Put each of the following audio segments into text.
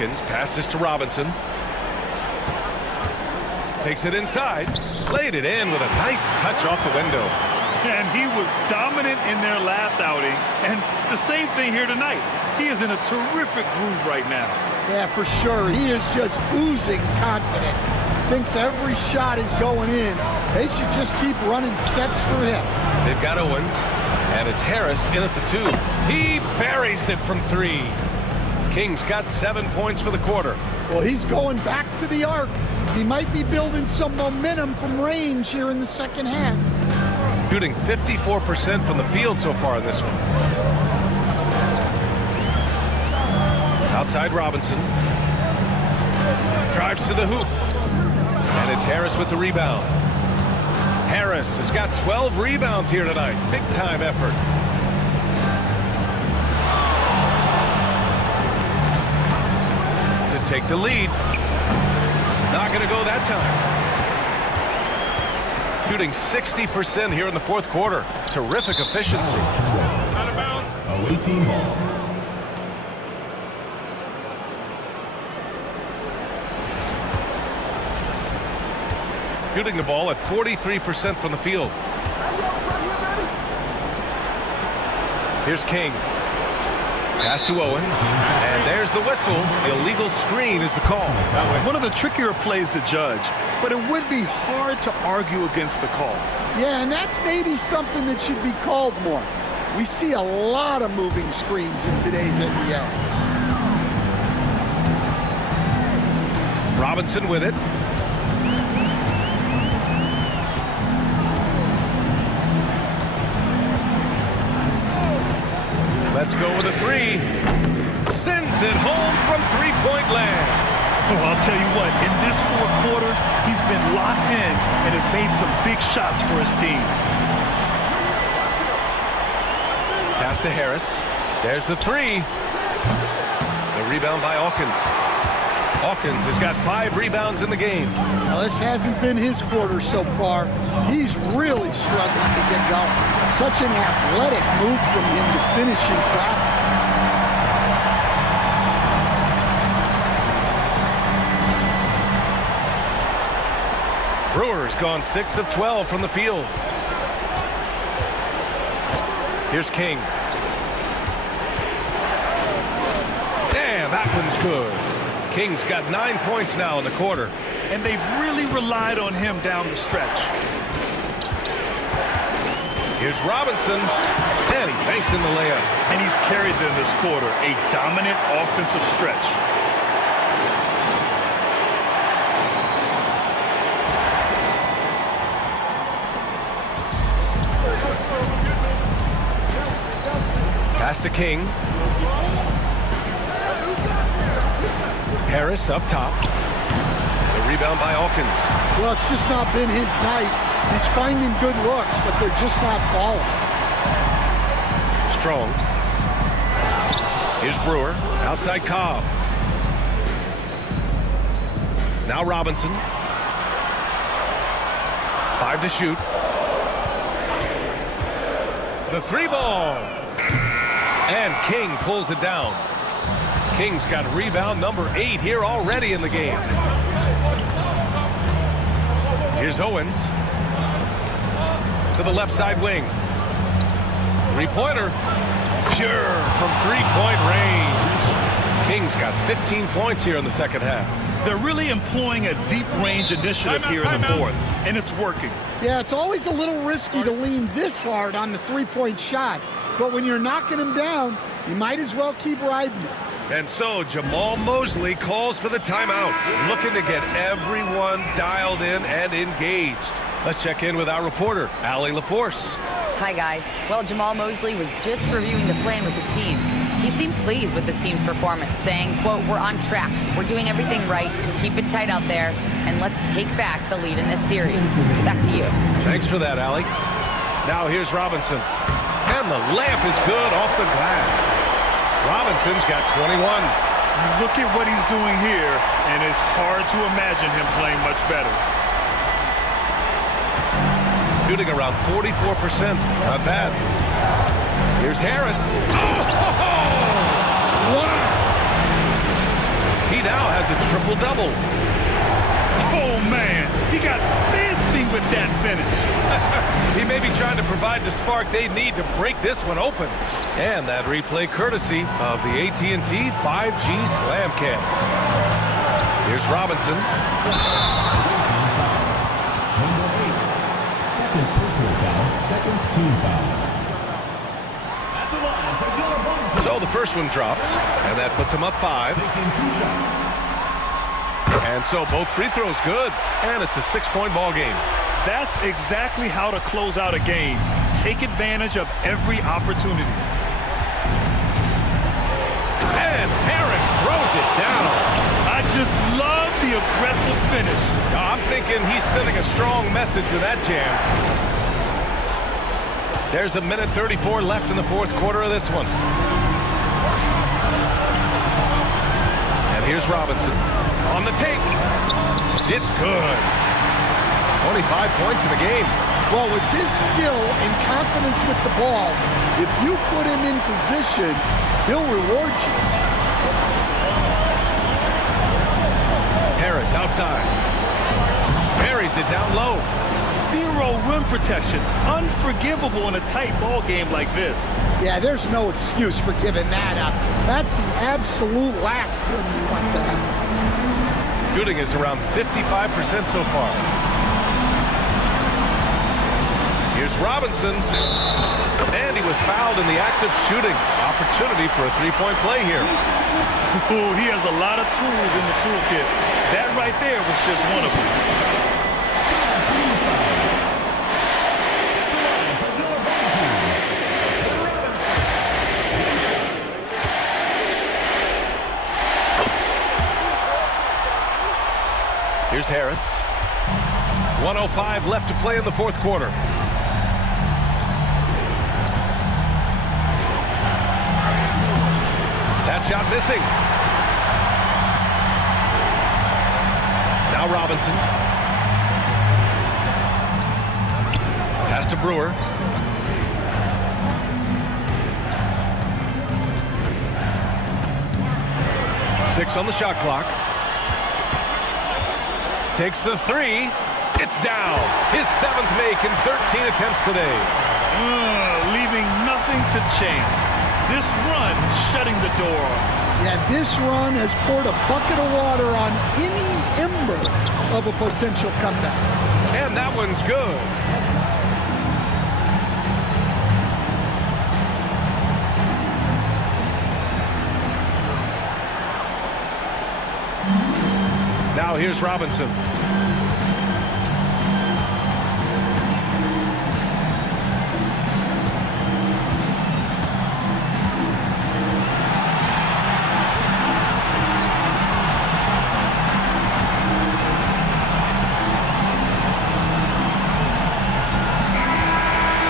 Hawkins passes to Robinson. Takes it inside. Laid it in with a nice touch off the window. And he was dominant in their last outing. And the same thing here tonight. He is in a terrific groove right now. Yeah, for sure. He is just oozing confidence. Thinks every shot is going in. They should just keep running sets for him. They've got Owens. And it's Harris in at the 2. He buries it from 3. Kings got 7 points for the quarter. Well, he's going back to the arc. He might be building some momentum from range here in the second half. Shooting 54% from the field so far in this one. Outside Robinson. Drives to the hoop. And it's Harris with the rebound. Harris has got 12 rebounds here tonight. Big time effort. To take the lead. Not going to go that time. Shooting 60% here in the fourth quarter. Terrific efficiency. Out of bounds. Away team ball. Shooting the ball at 43% from the field. Here's King. Pass to Owens. And there's the whistle. Illegal screen is the call. One of the trickier plays to judge, but it would be hard to argue against the call. Yeah, and that's maybe something that should be called more. We see a lot of moving screens in today's NBA. Robinson with it. Let's go with a 3. Sends it home from three-point land. Oh, I'll tell you what, in this fourth quarter, he's been locked in and has made some big shots for his team. Pass to Harris. There's the 3. The rebound by Hawkins. Hawkins has got 5 rebounds in the game. Now, this hasn't been his quarter so far. He's really struggling to get going. Such an athletic move from him to finish in traffic. Brewer's gone 6 of 12 from the field. Here's King. And that one's good. King's got 9 points now in the quarter. And they've really relied on him down the stretch. Here's Robinson. And he banks in the layup. And he's carried them this quarter. A dominant offensive stretch. Pass to King. Harris up top. The rebound by Hawkins. Well, it's just not been his night. He's finding good looks, but they're just not falling. Strong. Here's Brewer. Outside Cobb. Now Robinson. 5 to shoot. The 3 ball. And King pulls it down. King's got rebound number 8 here already in the game. Here's Owens. To the left side wing. 3-pointer. Pure from 3-point range. King's got 15 points here in the second half. They're really employing a deep range initiative here in the fourth, and it's working. Yeah, it's always a little risky to lean this hard on the 3-point shot. But when you're knocking him down, you might as well keep riding it. And so Jamal Mosley calls for the timeout, looking to get everyone dialed in and engaged. Let's check in with our reporter, Allie LaForce. Hi, guys. Well, Jamal Mosley was just reviewing the plan with his team. He seemed pleased with his team's performance, saying, quote, "We're on track. We're doing everything right. Keep it tight out there, and let's take back the lead in this series." Back to you. Thanks for that, Allie. Now here's Robinson. And the layup is good off the glass. Robinson's got 21. You look at what he's doing here, and it's hard to imagine him playing much better. Shooting around 44%. Not bad. Here's Harris. Oh! Wow! He He now has a triple-double. Oh, man, he got fancy with that finish. He may be trying to provide the spark they need to break this one open. And that replay courtesy of the AT&T 5G Slam Cam. Here's Robinson. Number 8, second personal foul, second team foul. At the line for Robinson. So the first one drops, and that puts him up 5. Taking 2 shots. And so both free throws good, and it's a 6-point ball game. That's exactly how to close out a game. Take advantage of every opportunity. And Harris throws it down. I just love the aggressive finish. I'm thinking he's sending a strong message with that jam. There's a minute 34 left in the fourth quarter of this one. And here's Robinson on the take. It's good. 25 points in the game. Well, with his skill and confidence with the ball, if you put him in position, he'll reward you. Harris outside. Buries it down low. Zero rim protection. Unforgivable in a tight ball game like this. Yeah, there's no excuse for giving that up. That's the absolute last thing you want to happen. Shooting is around 55% so far. Here's Robinson. And he was fouled in the act of shooting. Opportunity for a three-point play here. Ooh, he has a lot of tools in the toolkit. That right there was just one of them. Here's Harris. 1:05 left to play in the fourth quarter. That shot missing. Now Robinson. Pass to Brewer. Six on the shot clock. Takes the three. It's down. His 7th make in 13 attempts today. Leaving nothing to chance. This run shutting the door. Yeah, this run has poured a bucket of water on any ember of a potential comeback. And that one's good. Now here's Robinson.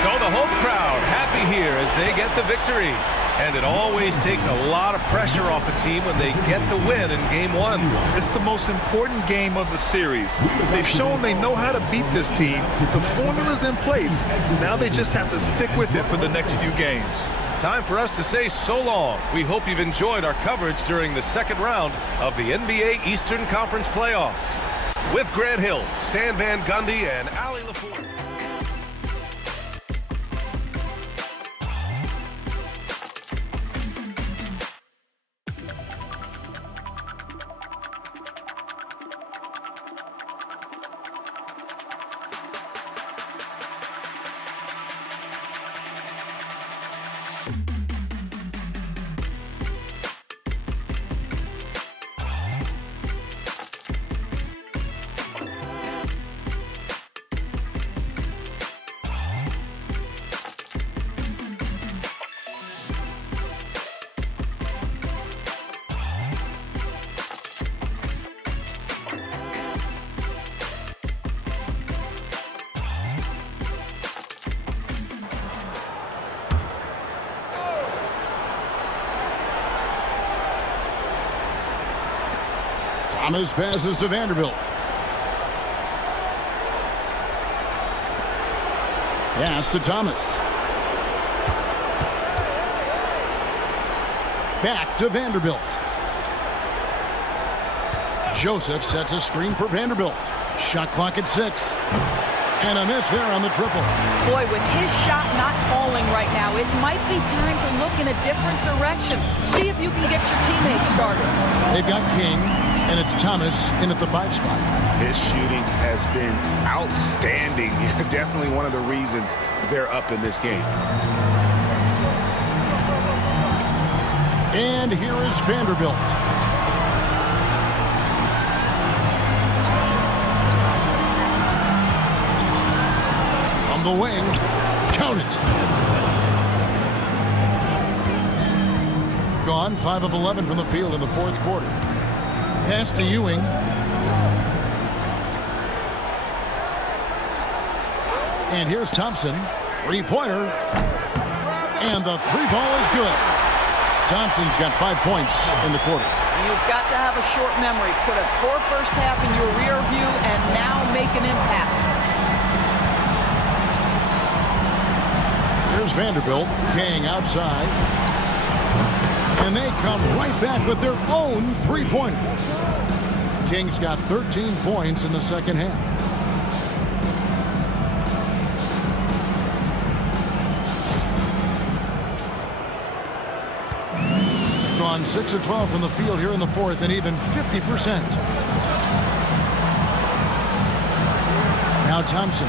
So the home crowd happy here as they get the victory. And it always takes a lot of pressure off a team when they get the win in Game 1. It's the most important game of the series. They've shown they know how to beat this team. The formula's in place. Now they just have to stick with it for the next few games. Time for us to say so long. We hope you've enjoyed our coverage during the second round of the NBA Eastern Conference Playoffs. With Grant Hill, Stan Van Gundy, and Allie LaForge. Thomas passes to Vanderbilt. Pass to Thomas. Back to Vanderbilt. Joseph sets a screen for Vanderbilt. Shot clock at 6. And a miss there on the triple. Boy, with his shot not falling right now, it might be time to look in a different direction. See if you can get your teammates started. They've got King, and it's Thomas in at the 5 spot. His shooting has been outstanding. Definitely one of the reasons they're up in this game. And here is Vanderbilt. From the wing, count it. Gone 5 of 11 from the field in the 4th quarter. Pass to Ewing. And here's Thompson. 3-pointer. And the 3-ball is good. Thompson's got 5 points in the quarter. You've got to have a short memory. Put a poor first half in your rear view and now make an impact. Here's Vanderbilt. King outside. And they come right back with their own 3-pointer. King's got 13 points in the second half. Gone 6 of 12 from the field here in the 4th, and even 50%. Now Thompson.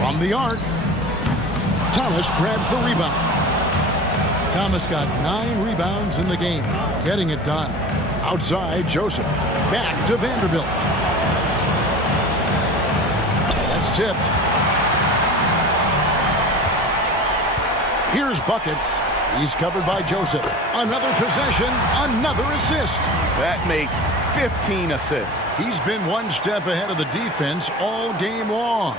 From the arc. Thomas grabs the rebound. Thomas got 9 rebounds in the game, getting it done. Outside, Joseph. Back to Vanderbilt. That's tipped. Here's Buckets. He's covered by Joseph. Another possession, another assist. That makes 15 assists. He's been one step ahead of the defense all game long.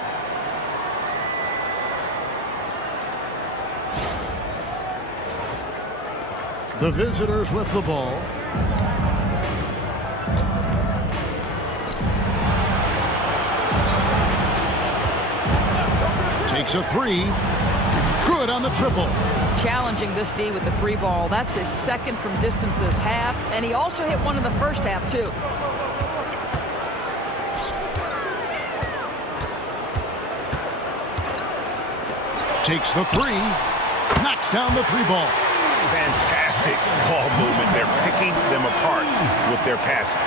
The visitors with the ball. Takes a 3. Good on the triple. Challenging this D with the 3-ball. That's his second from distance this half, and he also hit one in the first half, too. Takes the 3. Knocks down the 3-ball. Fantastic ball movement. They're picking them apart with their passing.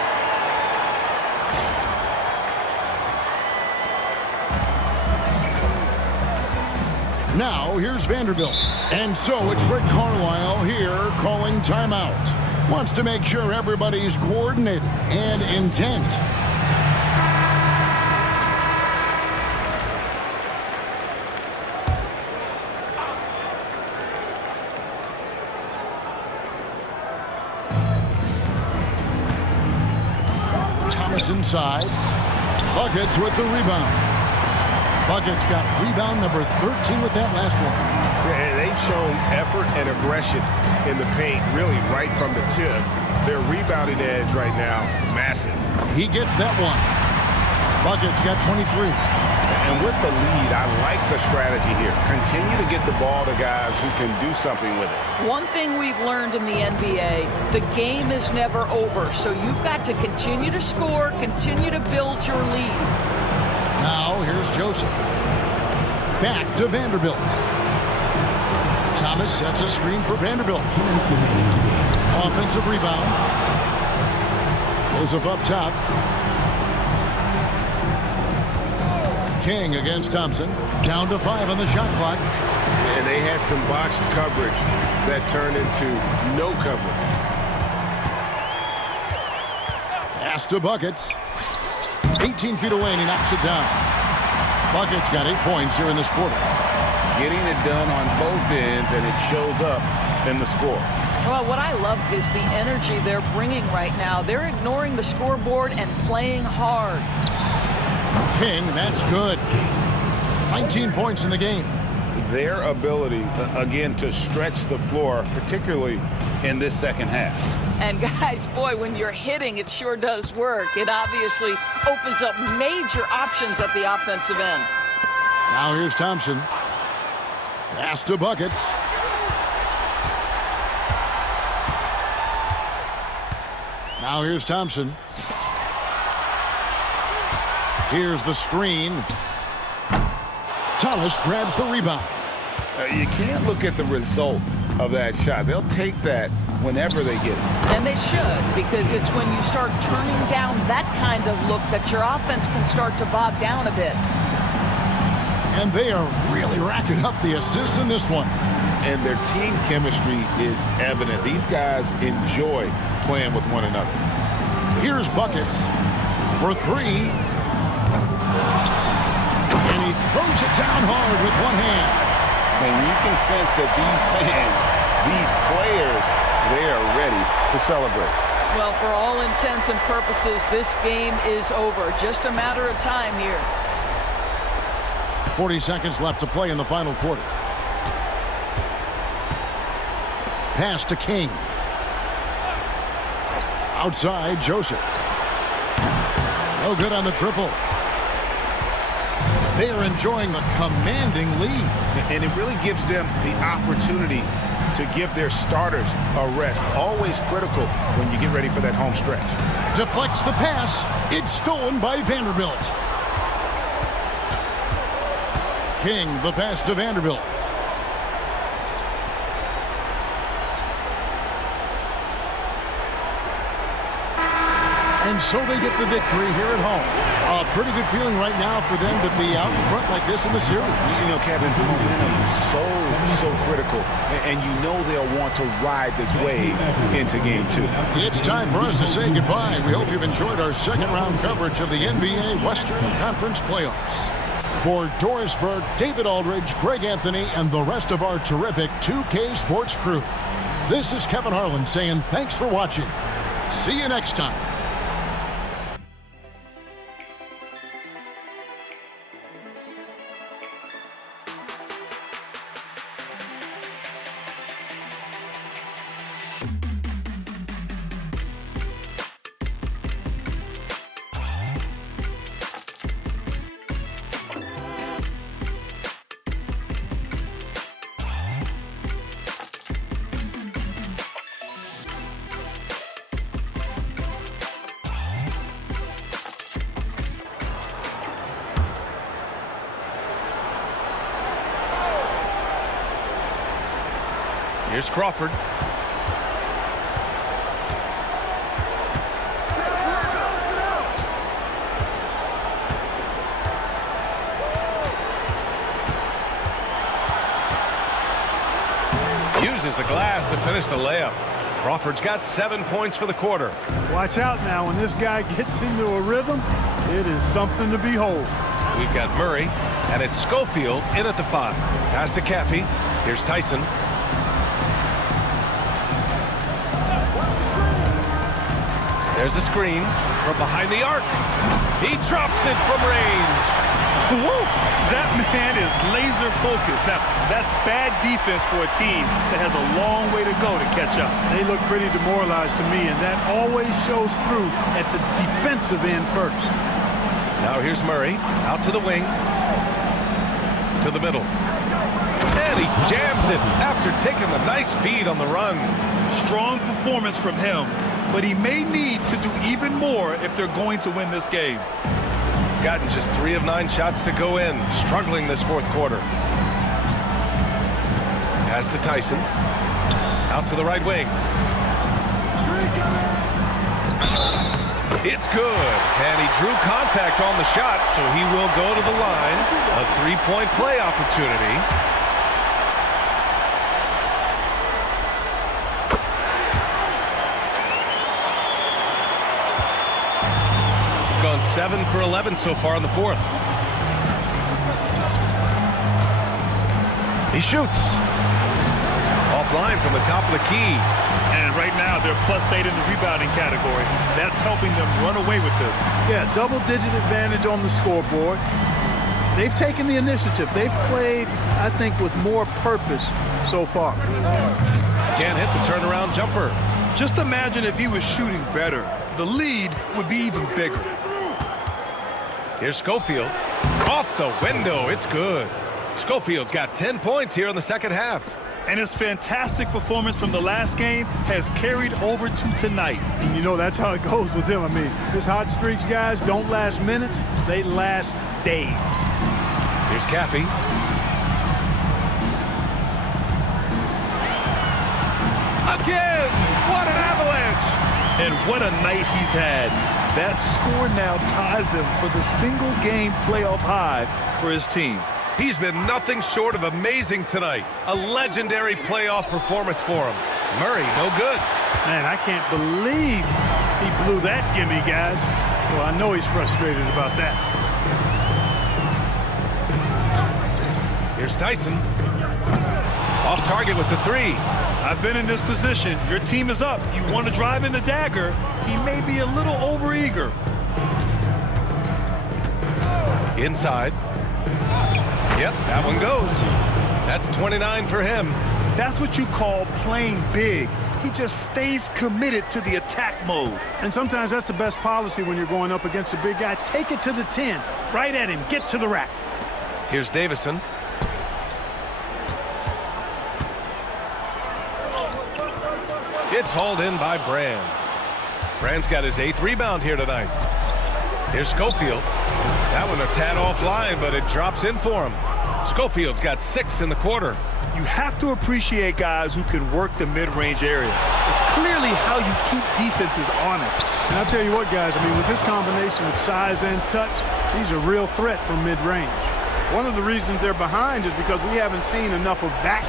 Now here's Vanderbilt. And so it's Rick Carlisle here calling timeout. Wants to make sure everybody's coordinated and intent. Thomas inside. Buckets with the rebound. Buckets got rebound number 13 with that last one. And they've shown effort and aggression in the paint, really right from the tip. Their rebounding edge right now, massive. He gets that one. Buckets got 23. And with the lead, I like the strategy here. Continue to get the ball to guys who can do something with it. One thing we've learned in the NBA, the game is never over. So you've got to continue to score, continue to build your lead. Now here's Joseph. Back to Vanderbilt. Thomas sets a screen for Vanderbilt. Offensive rebound. Joseph up top. King against Thompson. Down to 5 on the shot clock. And they had some botched coverage that turned into no coverage. Pass to Buckets. 18 feet away, and he knocks it down. Buckets got 8 points here in this quarter. Getting it done on both ends, and it shows up in the score. Well, what I love is the energy they're bringing right now. They're ignoring the scoreboard and playing hard. King, that's good. 19 points in the game. Their ability, again, to stretch the floor, particularly in this second half. And guys, boy, when you're hitting, it sure does work. It obviously opens up major options at the offensive end. Now here's Thompson. Pass to Buckets. Now here's Thompson. Here's the screen. Thomas grabs the rebound. You can't look at the result of that shot. They'll take that whenever they get it. And they should, because it's when you start turning down that kind of look that your offense can start to bog down a bit. And they are really racking up the assists in this one. And their team chemistry is evident. These guys enjoy playing with one another. Here's buckets for three. And he throws it down hard with one hand. And you can sense that these fans, these players, they are ready to celebrate. Well, for all intents and purposes, this game is over. Just a matter of time here. 40 seconds left to play in the final quarter. Pass to King. Outside, Joseph. No good on the triple. They are enjoying a commanding lead. And it really gives them the opportunity to give their starters a rest. Always critical when you get ready for that home stretch. Deflects the pass. It's stolen by Vanderbilt. King, the pass to Vanderbilt. And so they get the victory here at home. A pretty good feeling right now for them to be out in front like this in the series. You know, Kevin, momentum so critical. And you know they'll want to ride this wave into game 2. It's time for us to say goodbye. We hope you've enjoyed our second round coverage of the NBA Western Conference Playoffs. For Doris Burke, David Aldridge, Greg Anthony, and the rest of our terrific 2K Sports crew, this is Kevin Harlan saying thanks for watching. See you next time. Here's Crawford. Uses the glass to finish the layup. Crawford's got 7 points for the quarter. Watch out now. When this guy gets into a rhythm, it is something to behold. We've got Murray, and it's Schofield in at the 5. Pass to Caffey. Here's Tyson. There's a screen from behind the arc. He drops it from range. Woo! That man is laser focused. Now, that's bad defense for a team that has a long way to go to catch up. They look pretty demoralized to me, and that always shows through at the defensive end first. Now here's Murray, out to the wing, to the middle. And he jams it after taking the nice feed on the run. Strong performance from him, but he may need to do even more if they're going to win this game. Gotten just 3 of 9 shots to go in, struggling this fourth quarter. Pass to Tyson, out to the right wing. It's good, and he drew contact on the shot, so he will go to the line. A 3-point play opportunity. Gone 7 for 11 so far in the fourth. He shoots. Offline from the top of the key. And right now, they're +8 in the rebounding category. That's helping them run away with this. Yeah, double-digit advantage on the scoreboard. They've taken the initiative. They've played, I think, with more purpose so far. Can't hit the turnaround jumper. Just imagine if he was shooting better. The lead would be even bigger. Here's Schofield. Off the window. It's good. Schofield's got 10 points here in the second half. And his fantastic performance from the last game has carried over to tonight. And you know that's how it goes with him. I mean, his hot streaks, guys, don't last minutes. They last days. Here's Caffey. Again! What an avalanche! And what a night he's had. That score now ties him for the single-game playoff high for his team. He's been nothing short of amazing tonight. A legendary playoff performance for him. Murray, no good. Man, I can't believe he blew that gimme, guys. Well, I know he's frustrated about that. Here's Tyson. Off target with the three. I've been in this position. Your team is up. You want to drive in the dagger. He may be a little overeager. Inside. Yep, that one goes. That's 29 for him. That's what you call playing big. He just stays committed to the attack mode. And sometimes that's the best policy when you're going up against a big guy. Take it to the 10. Right at him. Get to the rack. Here's Davison. It's hauled in by Brand. Brand's got his 8th rebound here tonight. Here's Schofield. That one a tad offline, but it drops in for him. Schofield's got 6 in the quarter. You have to appreciate guys who can work the mid-range area. It's clearly how you keep defenses honest. And I'll tell you what, guys, I mean, with his combination of size and touch, he's a real threat from mid-range. One of the reasons they're behind is because we haven't seen enough of that.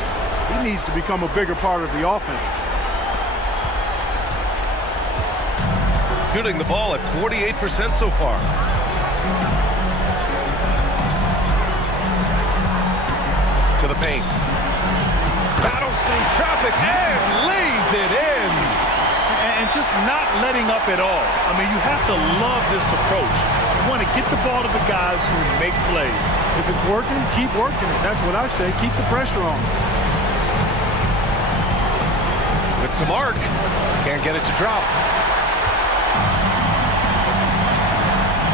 He needs to become a bigger part of the offense. Shooting the ball at 48% so far. To the paint. Battles through traffic and lays it in. And just not letting up at all. I mean, you have to love this approach. You want to get the ball to the guys who make plays. If it's working, keep working it. That's what I say. Keep the pressure on. With some arc. Can't get it to drop.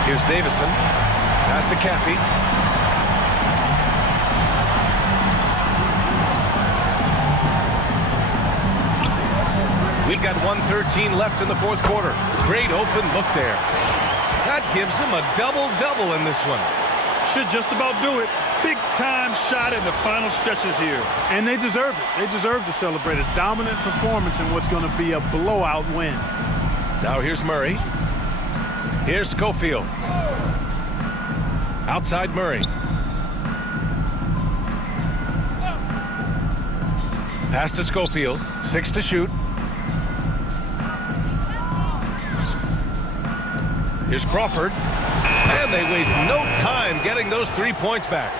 Here's Davison. Pass to Caffey. We've got 1:13 left in the 4th quarter. Great open look there. That gives him a double-double in this one. Should just about do it. Big-time shot in the final stretches here. And they deserve it. They deserve to celebrate a dominant performance in what's going to be a blowout win. Now here's Murray. Here's Schofield. Outside Murray. Pass to Schofield. 6 to shoot. Here's Crawford. And they waste no time getting those 3 points back.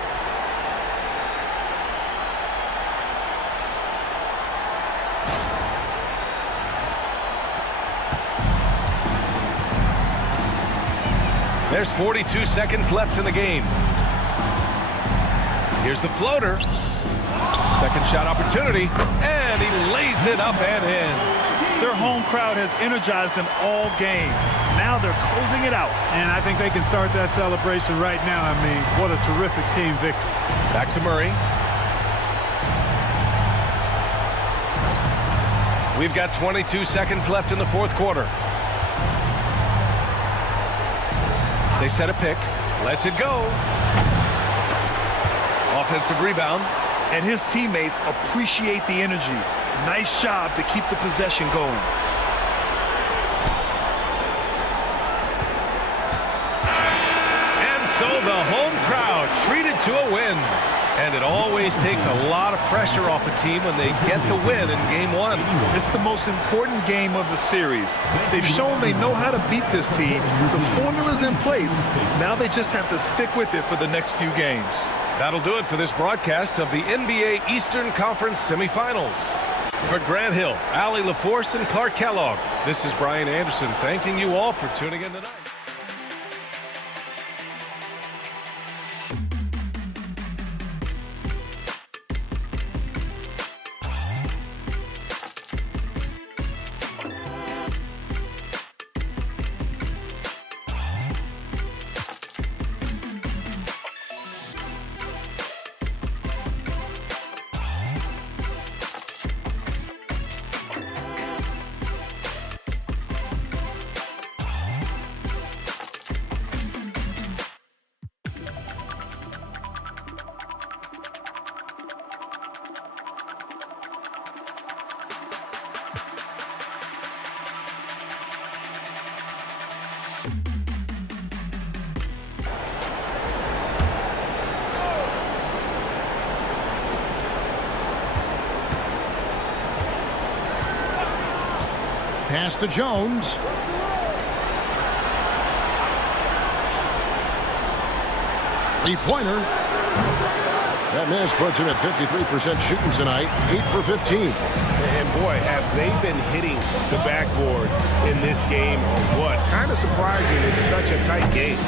There's 42 seconds left in the game. Here's the floater. Second shot opportunity, and he lays it up and in. Their home crowd has energized them all game. Now they're closing it out. And I think they can start that celebration right now. I mean, what a terrific team victory. Back to Murray. We've got 22 seconds left in the 4th quarter. They set a pick. Lets it go. Offensive rebound. And his teammates appreciate the energy. Nice job to keep the possession going. And so the home crowd treated to a win. And it always takes a lot of pressure off a team when they get the win in Game 1. It's the most important game of the series. They've shown they know how to beat this team. The formula's in place. Now they just have to stick with it for the next few games. That'll do it for this broadcast of the NBA Eastern Conference semifinals. For Grant Hill, Allie LaForce, and Clark Kellogg, this is Brian Anderson thanking you all for tuning in tonight. Pass to Jones. Three-pointer. That miss puts him at 53% shooting tonight, 8 for 15. And boy, have they been hitting the backboard in this game or what? Kind of surprising. It's such a tight game.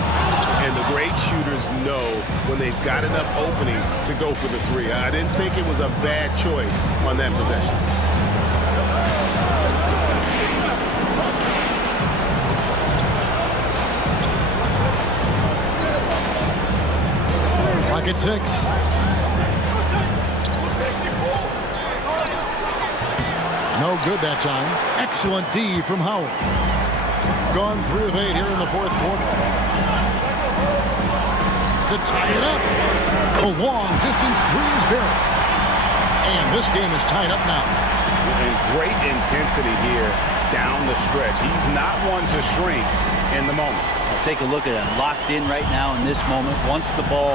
And the great shooters know when they've got enough opening to go for the three. I didn't think it was a bad choice on that possession. At 6. No good that time. Excellent D from Howard. Gone 3 of 8 here in the fourth quarter. To tie it up. A long distance three is buried. And this game is tied up now. And great intensity here down the stretch. He's not one to shrink in the moment. I'll take a look at it. Locked in right now in this moment. Wants the ball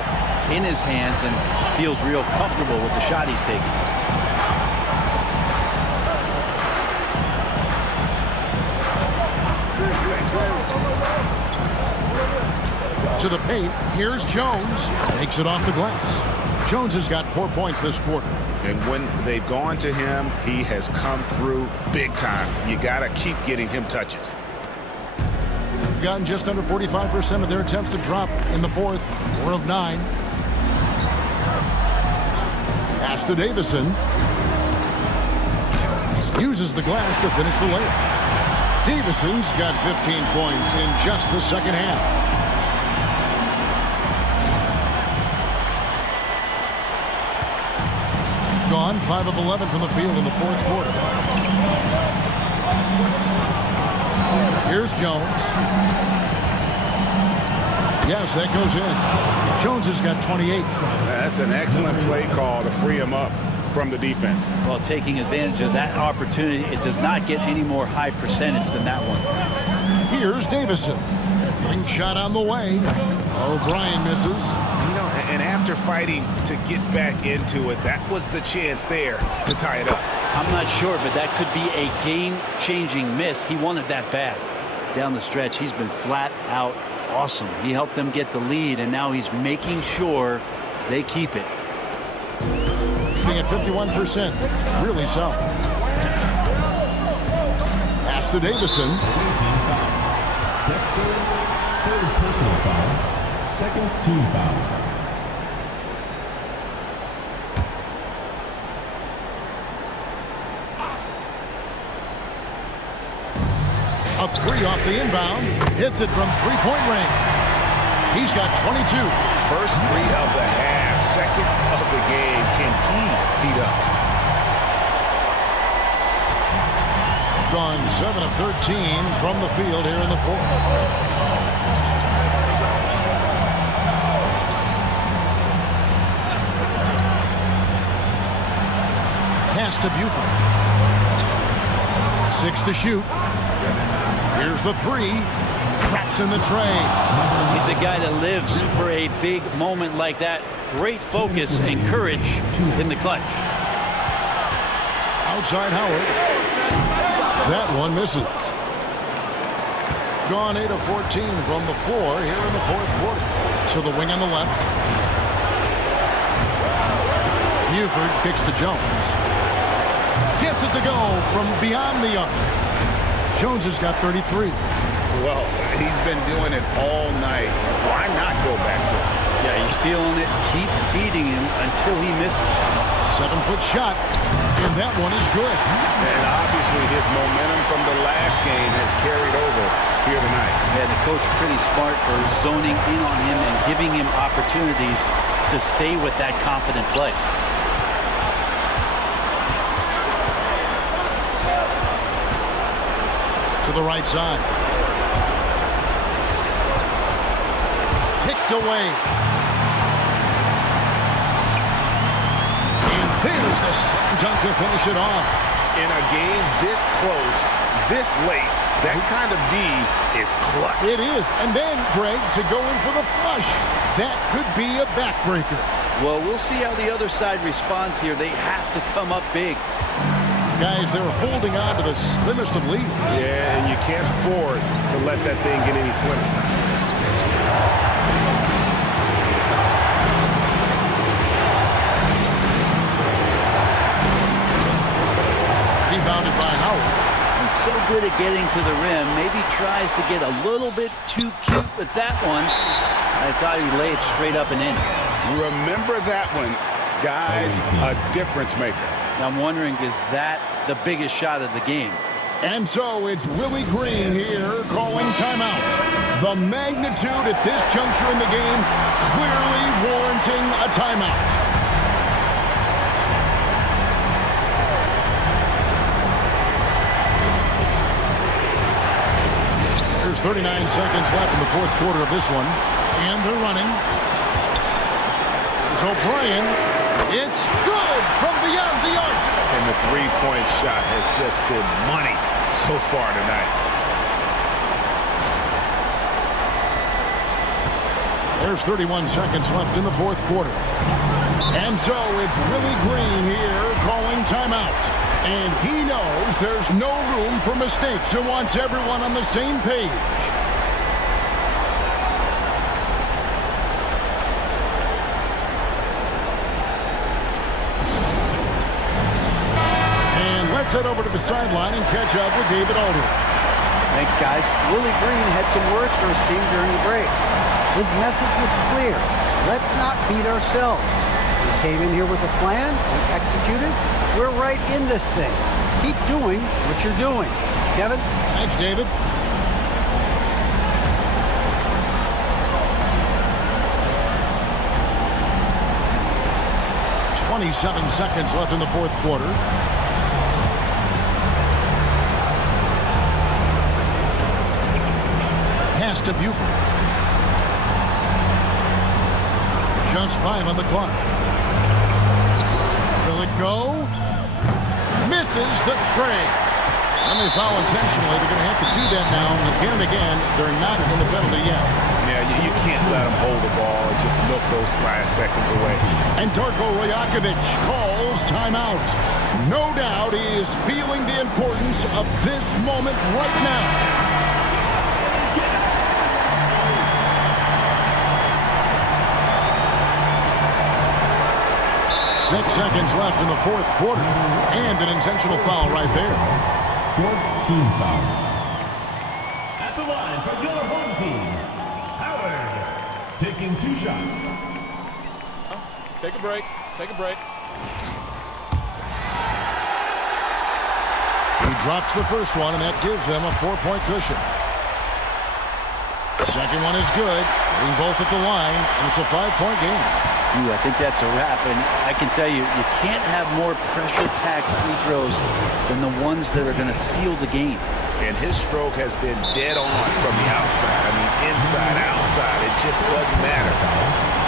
in his hands and feels real comfortable with the shot he's taking. To the paint. Here's Jones. Makes it off the glass. Jones has got 4 points this quarter. And when they've gone to him, he has come through big time. You got to keep getting him touches. Gotten just under 45% of their attempts to drop in the fourth. 4 of 9. Pass to Davison. Uses the glass to finish the layup. Davison's got 15 points in just the second half. Gone 5 of 11 from the field in the fourth quarter. Here's Jones. Yes, that goes in. Jones has got 28. That's an excellent play call to free him up from the defense. Well, taking advantage of that opportunity, it does not get any more high percentage than that one. Here's Davison. Ring shot on the way. O'Brien misses. You know, and after fighting to get back into it, that was the chance there to tie it up. I'm not sure, but that could be a game-changing miss. He wanted that bad. Down the stretch, he's been flat out awesome. He helped them get the lead, and now he's making sure they keep it. Being at 51%, really solid. Pass to Davison. Dexter, third personal foul, second team foul. A three off the inbound. Hits it from three-point range. He's got 22. First three of the half. Second of the game. Can he heat up? Gone 7 of 13 from the field here in the fourth. Pass to Buford. 6 to shoot. Here's the three. Traps in the tray. He's a guy that lives for a big moment like that. Great focus and courage in the clutch. Outside Howard. That one misses. Gone 8 of 14 from the floor here in the fourth quarter. To the wing on the left. Buford kicks to Jones. Gets it to go from beyond the arc. Jones has got 33. Well, he's been doing it all night. Why not go back to it? Yeah, he's feeling it. Keep feeding him until he misses. 7-foot shot, and that one is good. And obviously his momentum from the last game has carried over here tonight. Yeah, the coach pretty smart for zoning in on him and giving him opportunities to stay with that confident play. To the right side. Picked away. And there's the slam dunk to finish it off. In a game this close, this late, That kind of D is clutch. It is. And then, Greg, to go in for the flush. That could be a backbreaker. Well, we'll see how the other side responds here. They have to come up big. Guys, they're holding on to the slimmest of leads. Yeah, and you can't afford to let that thing get any slimmer. Rebounded by Howard. He's so good at getting to the rim. Maybe tries to get a little bit too cute with that one. I thought he'd lay it straight up and in. Remember that one, guys, a difference maker. I'm wondering, is that the biggest shot of the game? And so it's Willie Green here calling timeout. The magnitude at this juncture in the game clearly warranting a timeout. There's 39 seconds left in the fourth quarter of this one. And they're running. There's O'Brien. It's good from beyond the arc. And the three-point shot has just been money so far tonight. There's 31 seconds left in the fourth quarter. And so it's Willie Green here calling timeout. And he knows there's no room for mistakes and wants everyone on the same page. Let's head over to the sideline and catch up with David Aldridge. Thanks, guys. Willie Green had some words for his team during the break. His message was clear. Let's not beat ourselves. We came in here with a plan. We executed. We're right in this thing. Keep doing what you're doing. Kevin? Thanks, David. "27 seconds left in the fourth quarter. Pass to Buford. Just 5 on the clock. Will it go? Misses the tray. And they foul intentionally. They're going to have to do that now. Again and again, they're not in the penalty yet. Yeah, you can't let them hold the ball and just milk those last seconds away. And Darko Rajakovic calls timeout. No doubt he is feeling the importance of this moment right now. 6 seconds left in the fourth quarter. And an intentional foul right there. Fourth team foul. At the line for your home team, Howard taking 2 shots. Take a break. Take a break. He drops the first one, and that gives them a 4-point cushion. Second one is good. Hitting both at the line, and it's a 5-point game. Ooh, I think that's a wrap, and I can tell you, you can't have more pressure-packed free throws than the ones that are going to seal the game. And his stroke has been dead on from the outside. I mean, inside, outside, it just doesn't matter.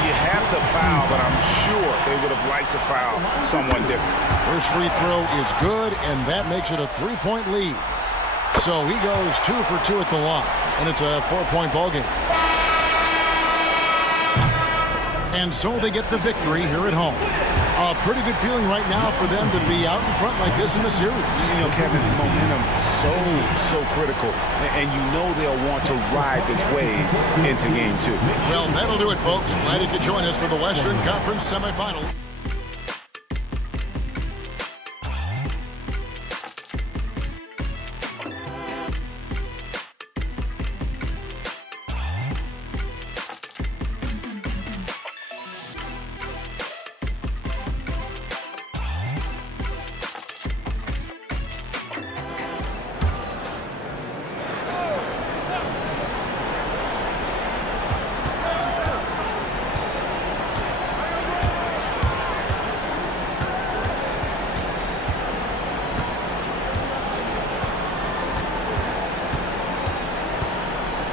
You have to foul, but I'm sure they would have liked to foul someone different. First free throw is good, and that makes it a 3-point lead. So he goes 2 for 2 at the line, and it's a 4-point ball game. And so they get the victory here at home. A pretty good feeling right now for them to be out in front like this in the series. You know, Kevin, momentum so critical. And you know they'll want to ride this wave into game 2. Well, that'll do it, folks. Glad you could join us for the Western Conference semifinal.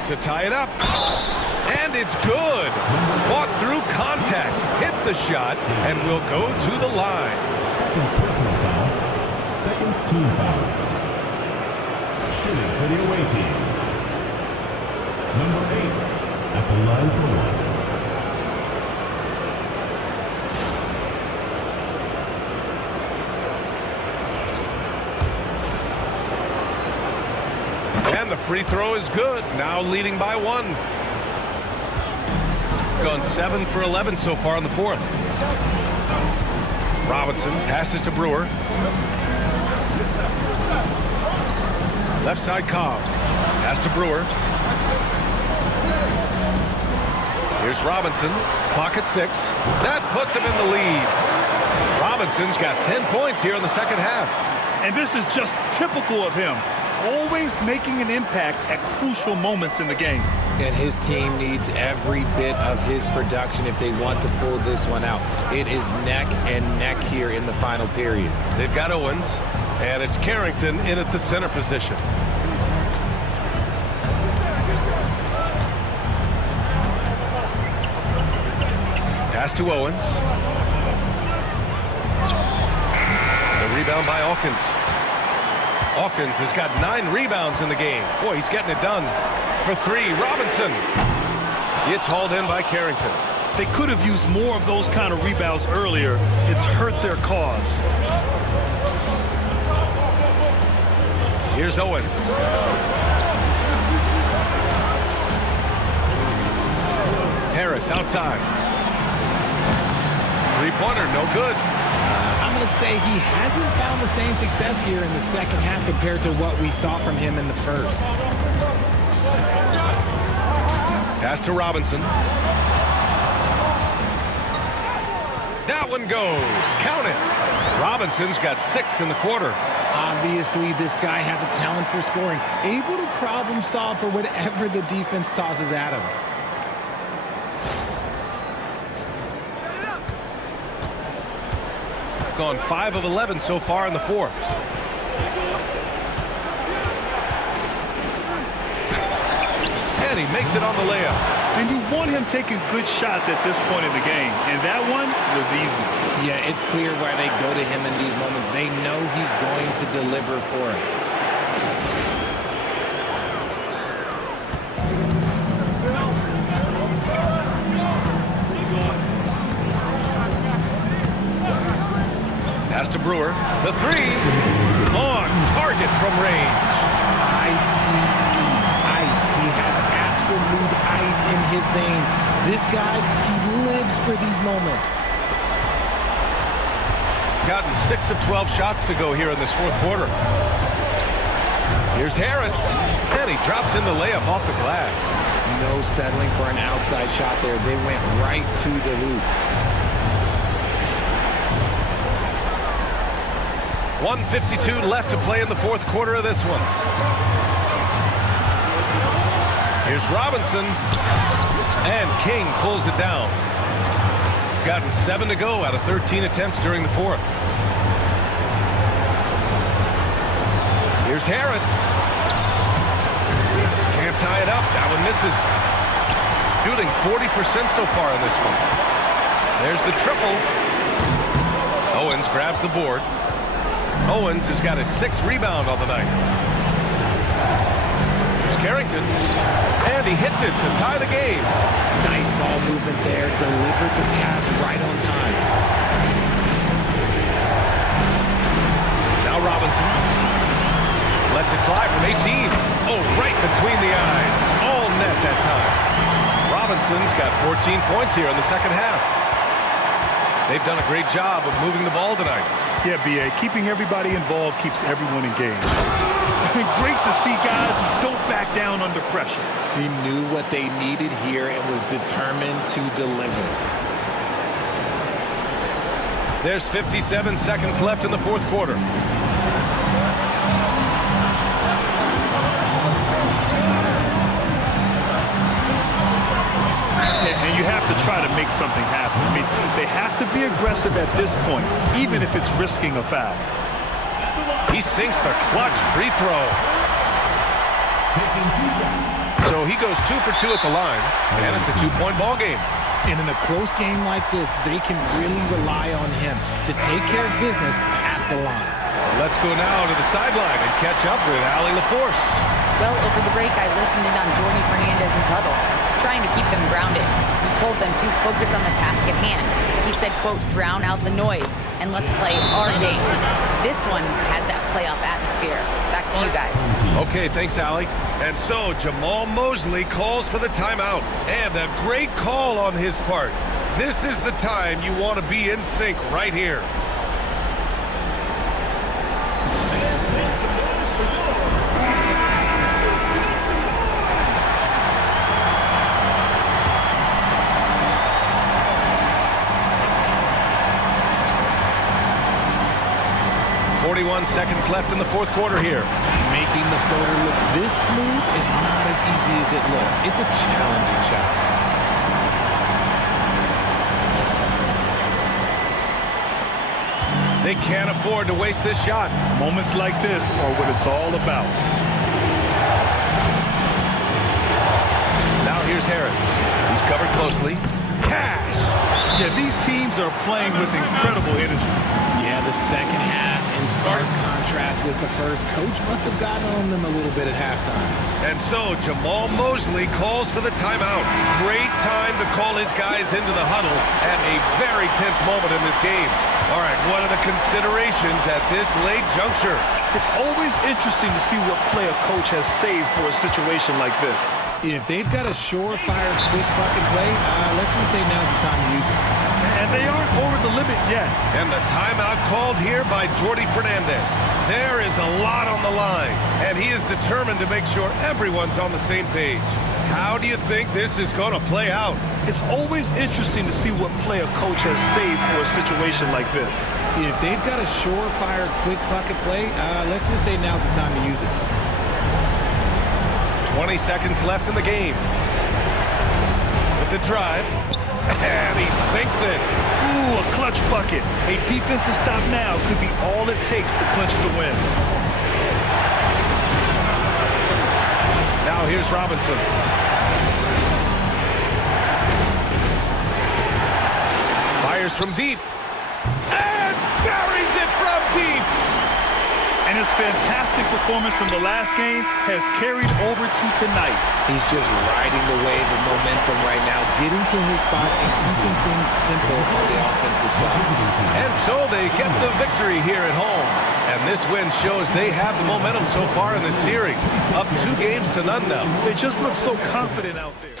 To tie it up. And it's good. Fought through contact. Hit the shot and will go to the line. Second personal foul. Second team foul. Sitting for the away team. Number 8 at the line for one. And the free throw is good. Now leading by 1. Gone 7 for 11 so far in the fourth. Robinson passes to Brewer. Left side Cobb. Pass to Brewer. Here's Robinson. Clock at 6. That puts him in the lead. Robinson's got 10 points here in the second half. And this is just typical of him. Always making an impact at crucial moments in the game. And his team needs every bit of his production if they want to pull this one out. It is neck and neck here in the final period. They've got Owens, and it's Carrington in at the center position. Pass to Owens. The rebound by Hawkins. Hawkins has got 9 rebounds in the game. Boy, he's getting it done. For 3, Robinson. It's hauled in by Carrington. They could have used more of those kind of rebounds earlier. It's hurt their cause. Here's Owens. Harris outside. Three-pointer, no good. I'm going to say he hasn't found the same success here in the second half compared to what we saw from him in the first. Pass to Robinson. That one goes. Count it. Robinson's got 6 in the quarter. Obviously, this guy has a talent for scoring, able to problem solve for whatever the defense tosses at him. Gone 5 of 11 so far in the fourth. And he makes it on the layup. And you want him taking good shots at this point in the game. And that one was easy. Yeah, it's clear why they go to him in these moments. They know he's going to deliver for him. Pass to Brewer. The 3 on target from range. I-C-E, ice. He has absolute ice in his veins. This guy, he lives for these moments. Gotten 6 of 12 shots to go here in this fourth quarter. Here's Harris, and he drops in the layup off the glass. No settling for an outside shot there. They went right to the hoop. 1:52 left to play in the fourth quarter of this one. Here's Robinson, and King pulls it down. Gotten 7 to go out of 13 attempts during the fourth. Here's Harris. Can't tie it up. That one misses. Shooting 40% so far in this one. There's the triple. Owens grabs the board. Owens has got his 6th rebound on the night. Here's Carrington, and he hits it to tie the game. Nice ball movement there, delivered the pass right on time. Now Robinson lets it fly from 18. Oh, right between the eyes. All net that time. Robinson's got 14 points here in the second half. They've done a great job of moving the ball tonight. Yeah, B.A., keeping everybody involved keeps everyone engaged. Great to see guys who don't back down under pressure. He knew what they needed here and was determined to deliver. There's 57 seconds left in the fourth quarter. And you have to try to make something happen. I mean, they have to be aggressive at this point, even if it's risking a foul. He sinks the clutch free throw. Taking 2 shots. So he goes 2 for 2 at the line, and it's a 2-point ball game. And in a close game like this, they can really rely on him to take care of business at the line. Let's go now to the sideline and catch up with Allie LaForce. Well, over the break, I listened in on Jordy Fernandez's huddle. He's trying to keep them grounded. He told them to focus on the task at hand. He said, quote, drown out the noise and let's play our game. This one has that playoff atmosphere. Back to you guys. Okay, thanks, Allie. And so Jamal Mosley calls for the timeout. And a great call on his part. This is the time you want to be in sync right here. 41 seconds left in the fourth quarter here. Making the floater look this smooth is not as easy as it looks. It's a challenging shot. They can't afford to waste this shot. Moments like this are what it's all about. Now here's Harris. He's covered closely. Cash! Yeah, these teams are playing with incredible energy. Yeah, the second half in stark contrast with the first. Coach must have gotten on them a little bit at halftime. And so Jamal Mosley calls for the timeout. Great time to call his guys into the huddle at a very tense moment in this game. All right, what are the considerations at this late juncture? It's always interesting to see what play a coach has saved for a situation like this. If they've got a surefire quick bucket play, let's just say now's the time to use it. And they aren't over the limit yet. And the timeout called here by Jordy Fernandez. There is a lot on the line, and he is determined to make sure everyone's on the same page. How do you think this is going to play out? It's always interesting to see what play a coach has saved for a situation like this. If they've got a surefire quick bucket play, let's just say now's the time to use it. 20 seconds left in the game. With the drive, and he sinks it. Ooh, a clutch bucket. A defensive stop now could be all it takes to clinch the win. Now here's Robinson. Fires from deep. And buries it from deep. And his fantastic performance from the last game has carried over to tonight. He's just riding the wave of momentum right now, getting to his spots and keeping things simple on the offensive side. And so they get the victory here at home. And this win shows they have the momentum so far in this series. Up 2 games to none now. They just look so confident out there.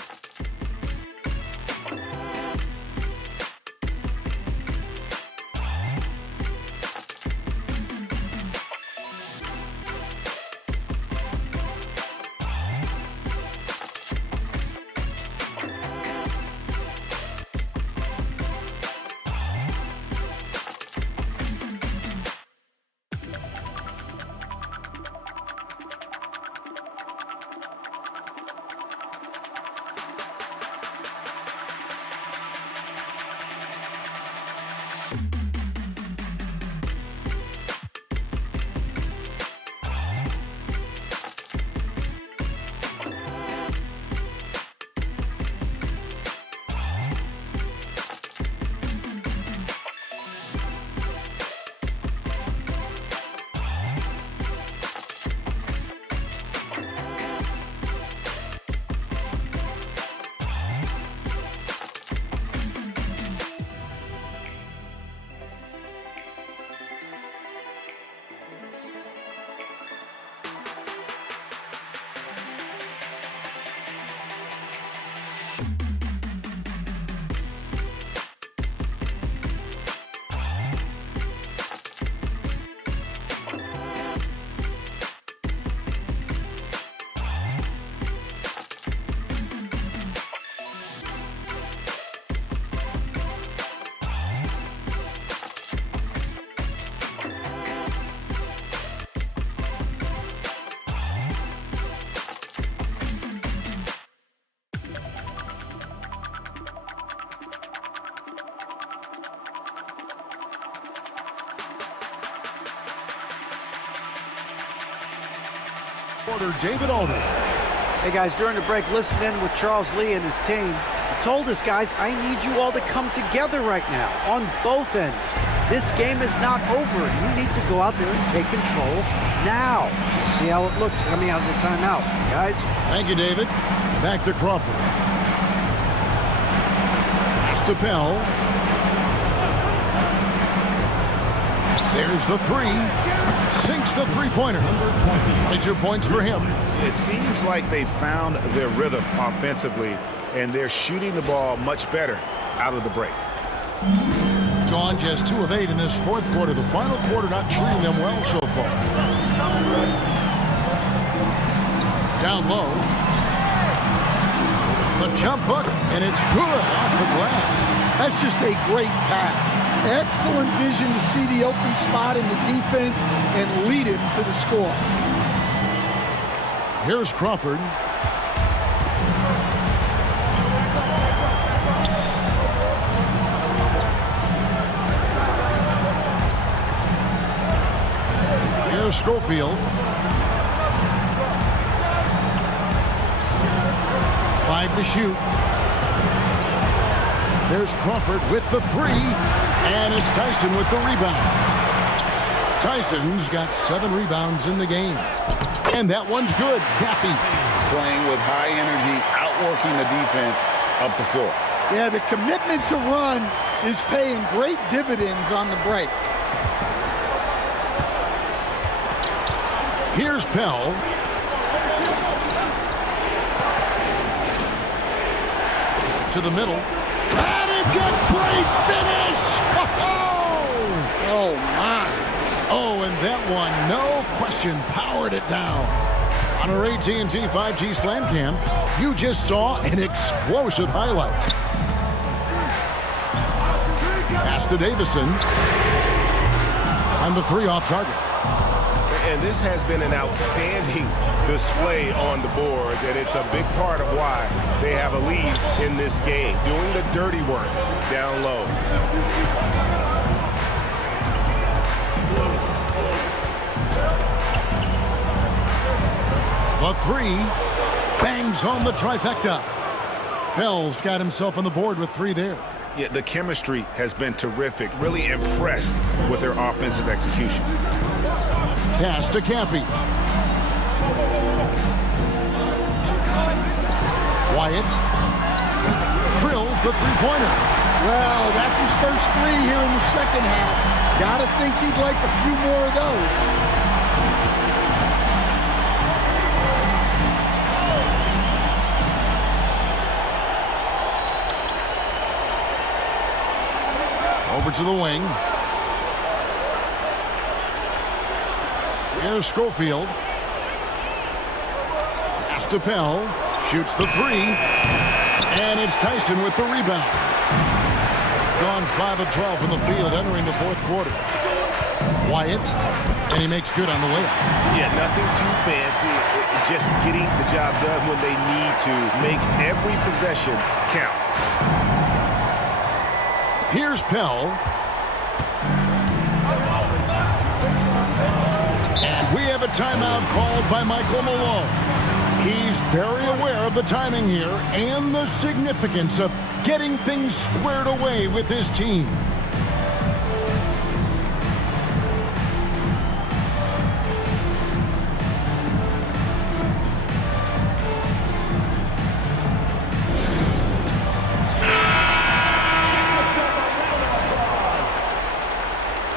David Alden. Hey guys, during the break, listen in with Charles Lee and his team. He told us, guys, I need you all to come together right now on both ends. This game is not over. You need to go out there and take control now. See how it looks coming out of the timeout, guys. Thank you, David. Back to Crawford. Pass to Pell. There's the three. Sinks the three-pointer. 22 points for him. It seems like they found their rhythm offensively, and they're shooting the ball much better out of the break. Gone just 2 of 8 in this fourth quarter. The final quarter not treating them well so far. Down low. The jump hook, and it's good off the glass. That's just a great pass. Excellent vision to see the open spot in the defense and lead him to the score. Here's Crawford. Here's Schofield. 5 to shoot. There's Crawford with the three, and it's Tyson with the rebound. Tyson's got 7 rebounds in the game, and that one's good. Caffey playing with high energy, outworking the defense up the floor. Yeah, the commitment to run is paying great dividends on the break. Here's Pell. To the middle. And it's a great finish! Oh, my. Oh, and that one, no question, powered it down. On our AT&T 5G Slam Cam, you just saw an explosive highlight. Pass to Davison. On the 3 off target. And this has been an outstanding display on the boards, and it's a big part of why they have a lead in this game, doing the dirty work down low. The 3 bangs home the trifecta. Pell's got himself on the board with 3 there. Yeah, the chemistry has been terrific. Really impressed with their offensive execution. Pass to Caffey. Wyatt drills the three-pointer. Well, that's his first 3 here in the second half. Gotta think he'd like a few more of those. Over to the wing. Here's Schofield. Pass to Pell. Shoots the 3. And it's Tyson with the rebound. Gone 5 of 12 from the field entering the fourth quarter. Wyatt. And he makes good on the layup. Yeah, nothing too fancy. Just getting the job done when they need to. Make every possession count. Here's Pell. And we have a timeout called by Michael Malone. He's very aware of the timing here and the significance of getting things squared away with his team.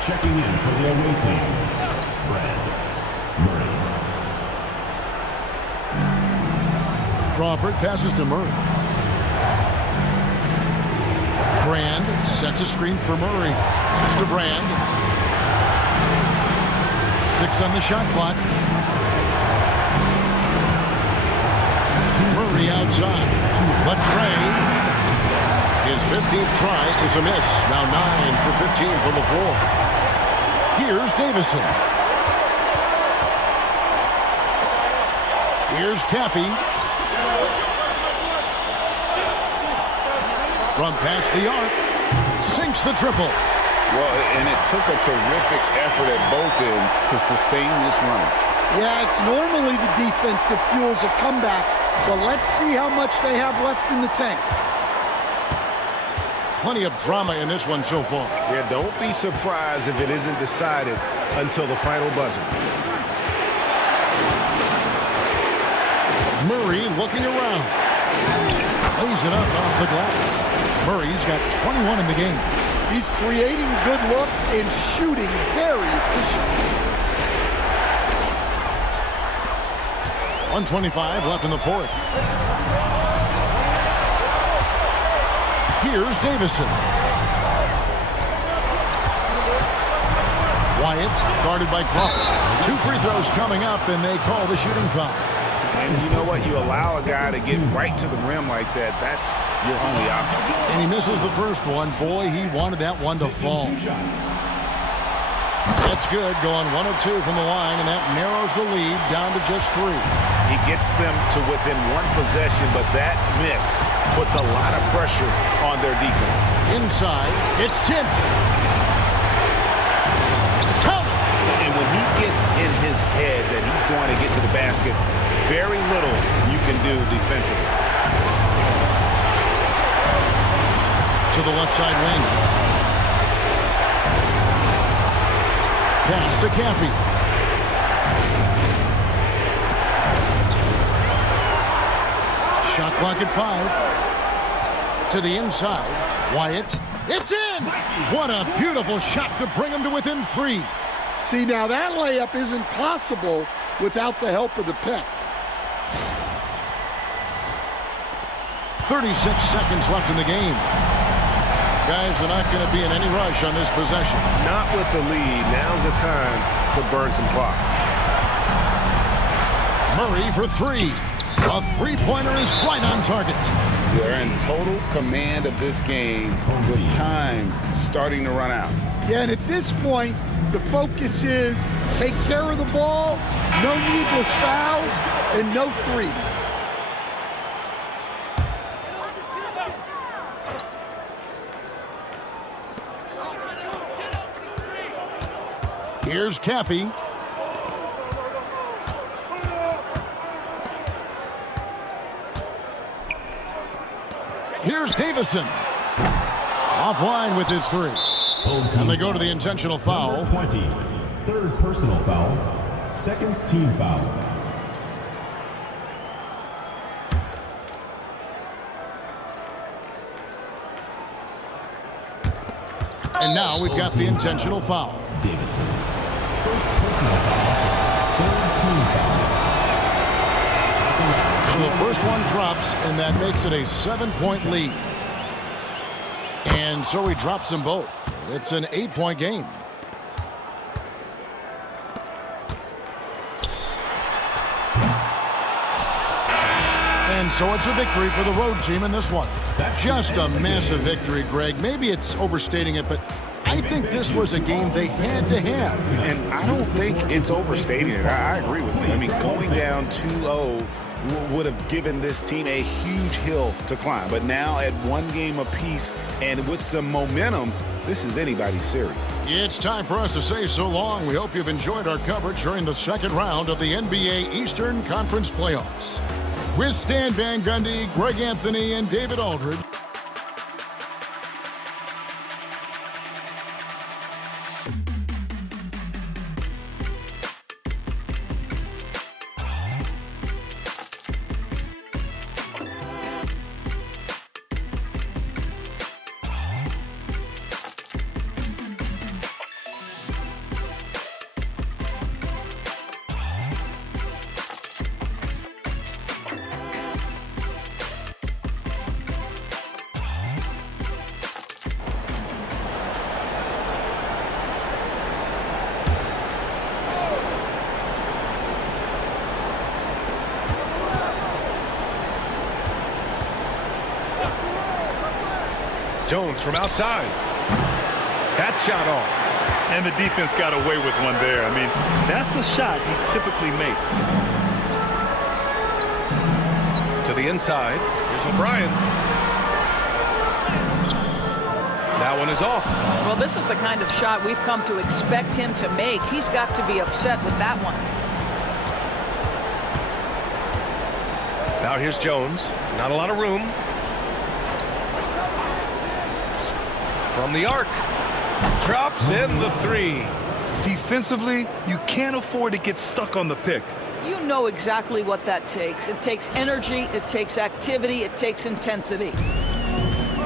Checking in for the away team, Brad Murray. Crawford passes to Murray. Brand sets a screen for Murray. Pass to Brand. 6 on the shot clock. Murray outside. But Trey, his 15th try is a miss. Now 9 for 15 from the floor. Here's Davison. Here's Caffey. From past the arc. Sinks the triple. Well, and it took a terrific effort at both ends to sustain this run. Yeah, it's normally the defense that fuels a comeback, but let's see how much they have left in the tank. plenty of drama in this one so far. Yeah, don't be surprised if it isn't decided until the final buzzer. Murray looking around. Lays it up off the glass. Murray's got 21 in the game. He's creating good looks and shooting very efficiently. 1:25 left in the fourth. Here's Davison. Wyatt guarded by Crawford. 2 free throws coming up, and they call the shooting foul. And you know what? You allow a guy to get right to the rim like that. That's your only option. And he misses the first one. Boy, he wanted that one to fall. That's good. Going 1 of 2 from the line, and that narrows the lead down to just 3. He gets them to within 1 possession, but that miss puts a lot of pressure on their defense. Inside, it's tipped. Count it. And when he gets in his head that he's going to get to the basket, very little you can do defensively. To the left side wing. Pass to Caffey. Shot clock at 5. To the inside. Wyatt. It's in! What a beautiful shot to bring him to within 3. See, now that layup isn't possible without the help of the pick. 36 seconds left in the game. Guys are not going to be in any rush on this possession. Not with the lead. Now's the time to burn some clock. Murray for 3. A three-pointer is right on target. They're in total command of this game with time starting to run out. Yeah, and at this point, the focus is take care of the ball, no needless fouls, and no threes. Here's Caffey. Here's Davison. Offline with his 3. And they go to the intentional foul. Number 20, 3rd personal foul, 2nd team foul. And now we've got the intentional foul. Davison. 1st personal foul, 3rd team foul. So the first one drops, and that makes it a 7-point lead. And so he drops them both. It's an 8-point game. And so it's a victory for the road team in this one. Just a massive victory, Greg. Maybe it's overstating it, but I think this was a game they had to have. And I don't think it's overstating it. I agree with you. I mean, going down 2-0 would have given this team a huge hill to climb. But now at 1 game apiece and with some momentum, this is anybody's series. It's time for us to say so long. We hope you've enjoyed our coverage during the 2nd round of the NBA Eastern Conference Playoffs. With Stan Van Gundy, Greg Anthony, and David Aldridge. Jones from outside. That shot off. And the defense got away with one there. I mean, that's the shot he typically makes. To the inside. Here's O'Brien. That one is off. Well, this is the kind of shot we've come to expect him to make. He's got to be upset with that one. Now here's Jones. Not a lot of room. From the arc. Drops in the three. Defensively, you can't afford to get stuck on the pick. You know exactly what that takes. It takes energy, it takes activity, it takes intensity.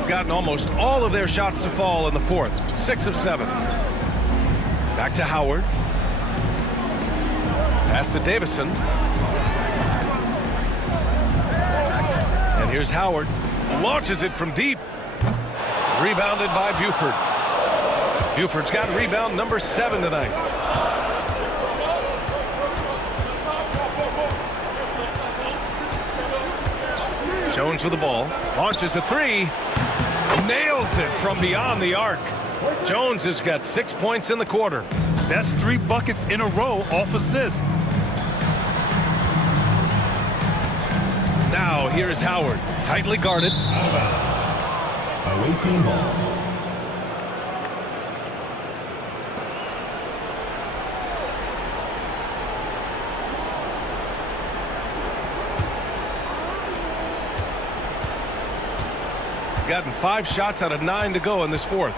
Gotten almost all of their shots to fall in the fourth. 6 of 7. Back to Howard. Pass to Davison. And here's Howard. Launches it from deep. Rebounded by Buford. Buford's got rebound number 7 tonight. Jones with the ball. Launches a three. Nails it from beyond the arc. Jones has got 6 points in the quarter. That's 3 buckets in a row off assist. Now here is Howard. Tightly guarded. Out of bounds. Away team ball. Gotten 5 shots out of 9 to go in this fourth.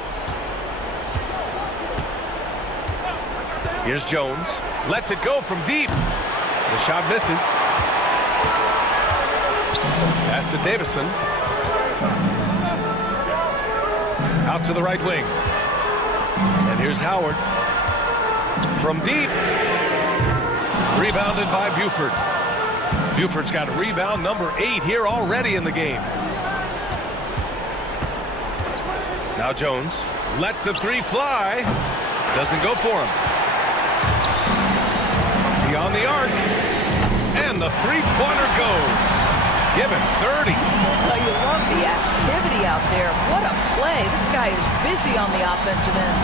Here's Jones. Lets it go from deep. The shot misses. Pass to Davison. Out to the right wing. And here's Howard. From deep. Rebounded by Buford. Buford's got rebound number 8 here already in the game. Now Jones lets the three fly. Doesn't go for him. Beyond the arc. And the three-pointer goes. Give him 30. Well, you love the activity out there. What a play. This guy is busy on the offensive end.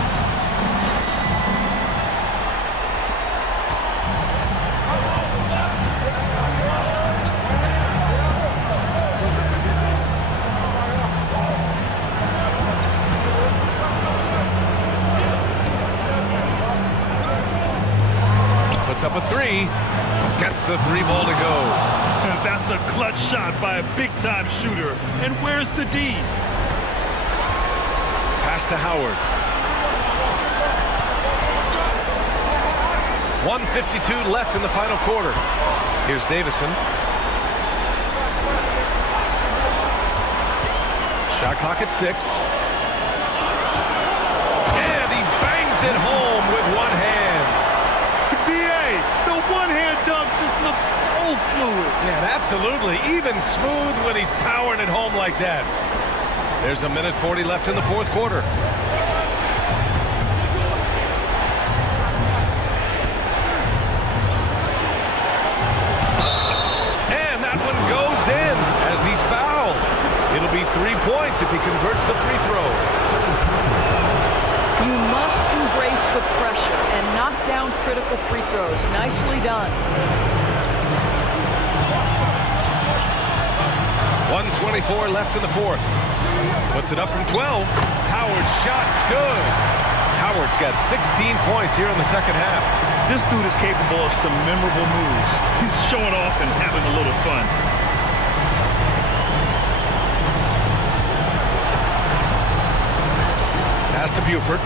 Puts up a three. Gets the 3-ball to go. That's a clutch shot by a big-time shooter. And where's the D? Pass to Howard. 1:52 left in the final quarter. Here's Davison. Shot clock at 6. And he bangs it home with one hand. BA, the one-hand dunk just looks so fluid. Yeah, absolutely. Even smooth when he's powering it home like that. There's a minute 40 left in the fourth quarter. And that one goes in as he's fouled. It'll be 3 points if he converts the free throw. You must embrace the pressure and knock down critical free throws. Nicely done. 1:24 left in the fourth. Puts it up from 12. Howard's shot's good. Howard's got 16 points here in the second half. This dude is capable of some memorable moves. He's showing off and having a little fun. Pass to Buford.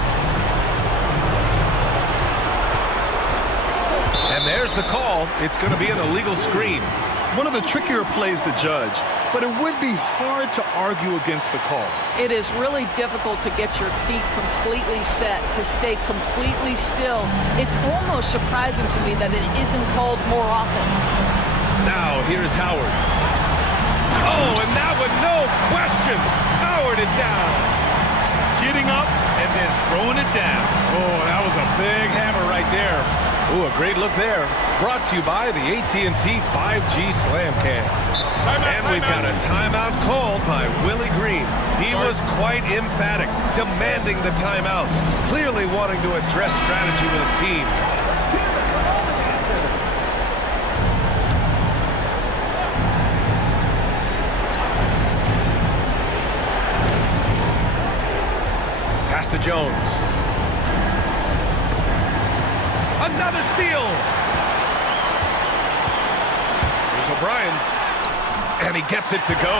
And there's the call. It's going to be an illegal screen. One of the trickier plays to judge, but it would be hard to argue against the call. It is really difficult to get your feet completely set, to stay completely still. It's almost surprising to me that it isn't called more often. Now, here's Howard. Oh, and that one, no question. Howard it down. Getting up and then throwing it down. Oh, that was a big hammer right there. Ooh, a great look there. Brought to you by the AT&T 5G Slam Cam. And we've got a timeout called by Willie Green. He was quite emphatic, demanding the timeout, clearly wanting to address strategy with his team. Pass to Jones. Another steal. Here's O'Brien. And he gets it to go.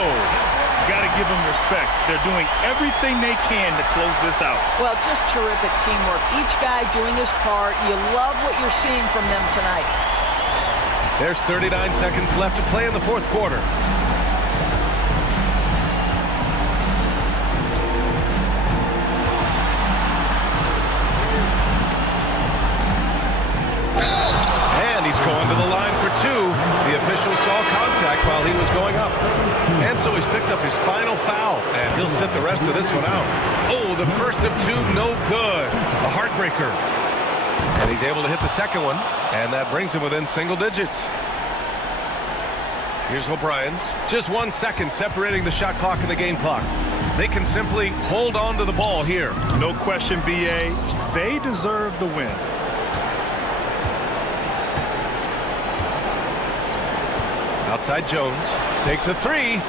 Got to give them respect. They're doing everything they can to close this out. Well, just terrific teamwork. Each guy doing his part. You love what you're seeing from them tonight. There's 39 seconds left to play in the fourth quarter. And he's going to the line for two. The official saw contact while he was going up. And so he's picked up his final foul, and he'll sit the rest of this one out. Oh, the first of two, no good. A heartbreaker. And he's able to hit the second one, and that brings him within single digits. Here's O'Brien. Just 1 second separating the shot clock and the game clock. They can simply hold on to the ball here. No question, BA. They deserve the win. Outside Jones. Takes a three.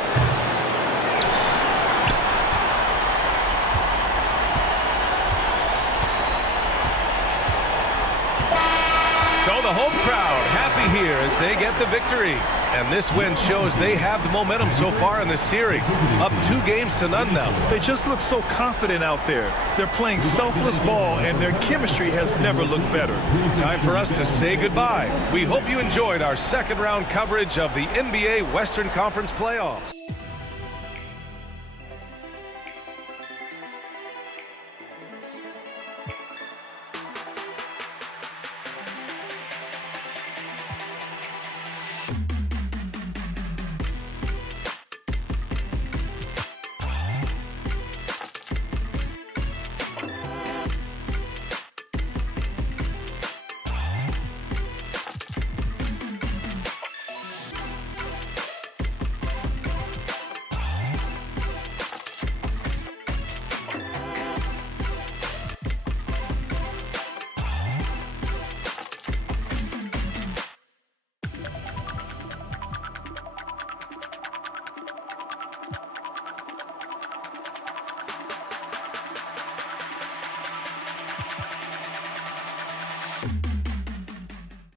So the home crowd happy here as they get the victory. And this win shows they have the momentum so far in this series. Up 2 games to none now. They just look so confident out there. They're playing selfless ball, and their chemistry has never looked better. Time for us to say goodbye. We hope you enjoyed our second round coverage of the NBA Western Conference playoffs.